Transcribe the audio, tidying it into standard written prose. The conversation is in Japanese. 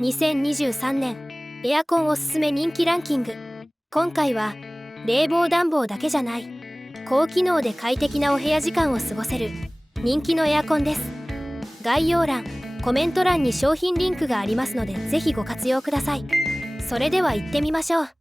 2023年エアコンおすすめ人気ランキング。今回は冷房暖房だけじゃない高機能で快適なお部屋時間を過ごせる人気のエアコンです。概要欄、コメント欄に商品リンクがありますのでぜひご活用ください。それでは行ってみましょう。